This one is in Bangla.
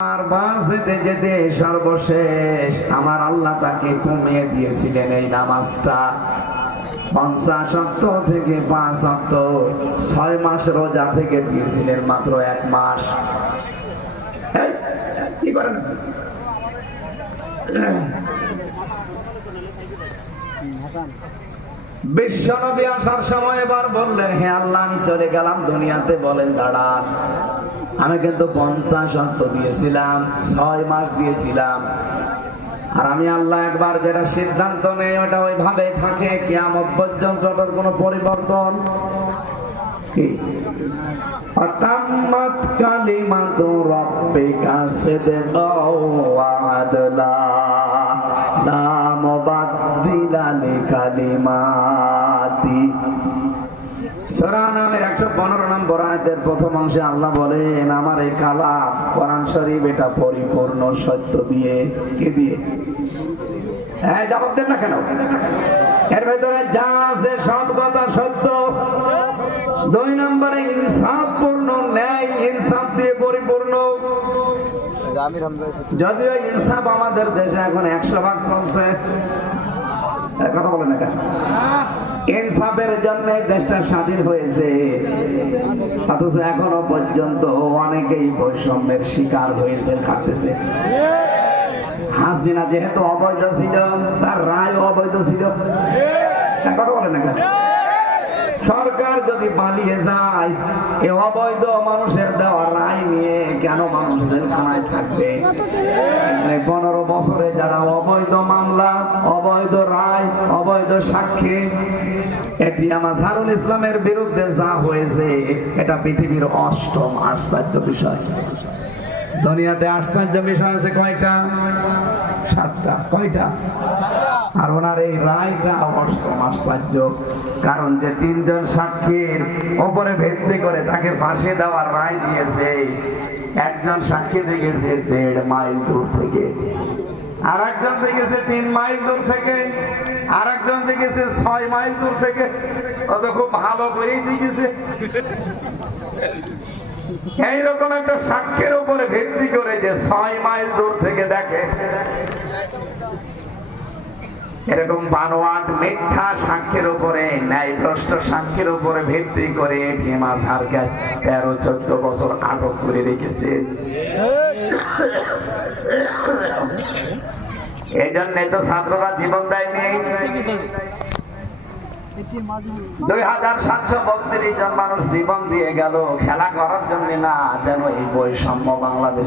আর বাসেতে যেতে সর্বশেষ আমার আল্লাহ তাকে কমিয়ে দিয়েছিলেন এই নামাজটা 50 ওয়াক্ত থেকে 5 ওয়াক্ত 6 মাস রোজা থেকে দিয়েছিলেন মাত্র 1 মাস। কি করেন বিশ্বনবী আসার সময় এবার বললেন, হে আল্লাহ আমি চলে গেলাম দুনিয়াতে, বলেন দাঁড়ান, আমি কিন্তু 50 ওয়াক্ত দিয়েছিলাম, 6 মাস দিয়েছিলাম, আর আমি আল্লাহ একবার যেটা সিদ্ধান্ত নেই ওটা ওইভাবে থাকে কিয়ামত পর্যন্ত, ওটার কোনো পরিবর্তন কি? আতাম্মাত কালিমাতু রাব্বিকা সিদকাও ওয়া আদলা লা মুবাদদিলা লিকালিমাতি। সূরা নামের 115 নম্বর আয়াতের প্রথম অংশে আল্লাহ বলেন, আমার এই কালাম কোরআন শরীফ এটা পরিপূর্ণ সত্য দিয়ে। কি দিয়ে? হ্যাঁ, জবাব দেন না কেন? এর ভেতরে যা আছে সব কথা সত্য। 2 নম্বরে ইনসাফ পূর্ণ, ন্যায় ইনসাফ দিয়ে পরিপূর্ণ। যদিও ইনসাফ আমাদের দেশে এখন 100% চলছে, কথা বলেন না কেন? ইনসাফের জন্য দেশটা স্বাধীন হয়েছে, অথচ এখনো পর্যন্ত অনেকেই বৈষম্যের শিকার হয়েছে, কাটতেছে। হাসিনা যেহেতু অবৈধ ছিল, তার রায় অবৈধ ছিল, কথা বলেন না কেন? সরকার যদি পালিয়ে যায়, এ অবৈধ মানুষের দেওয়া রায় নিয়ে কেন মানুষ জেলখানায় থাকবে? 15 বছরে যারা অবৈধ মামলা, অবৈধ রায়, অবৈধ সাক্ষী, এটি আজহারুল ইসলামের বিরুদ্ধে যা হয়েছে এটা পৃথিবীর 8ম আশ্চর্য বিষয়। দুনিয়াতে আশ্চর্য বিষয় আছে কয়টা? 7টা। কয়টা? আর ওনার এই রায়টা 8ম আশ্চর্য, কারণ যে 3 জন সাক্ষীর উপরে ভিত্তি করে তাকে ফাঁসি দেওয়ার রায় দিয়েছে, একজন সাক্ষী দেখেছে 1.5 মাইল দূর থেকে, আর একজন দেখেছে 3 মাইল দূর থেকে, আর একজন দেখেছে 6 মাইল দূর থেকে। ও তো খুব ভালো করেই দেখেছে। এইরকম একটা সাক্ষীর উপরে ভিত্তি করে যে 6 মাইল দূর থেকে দেখে, এরকম বানোয়াট মিথ্যা সাক্ষীর উপরে, ন্যায়ভ্রষ্ট সাক্ষীর উপরে ভিত্তি করে আজহারকে 13-14 বছর আটক করে রেখেছে। এই জন্য তো ছাত্ররা জীবন দেয়নি। 2732 জন মানুষ জীবন দিয়ে গেল খেলা করার জন্য না, যেন এই বৈষম্য বাংলাদেশ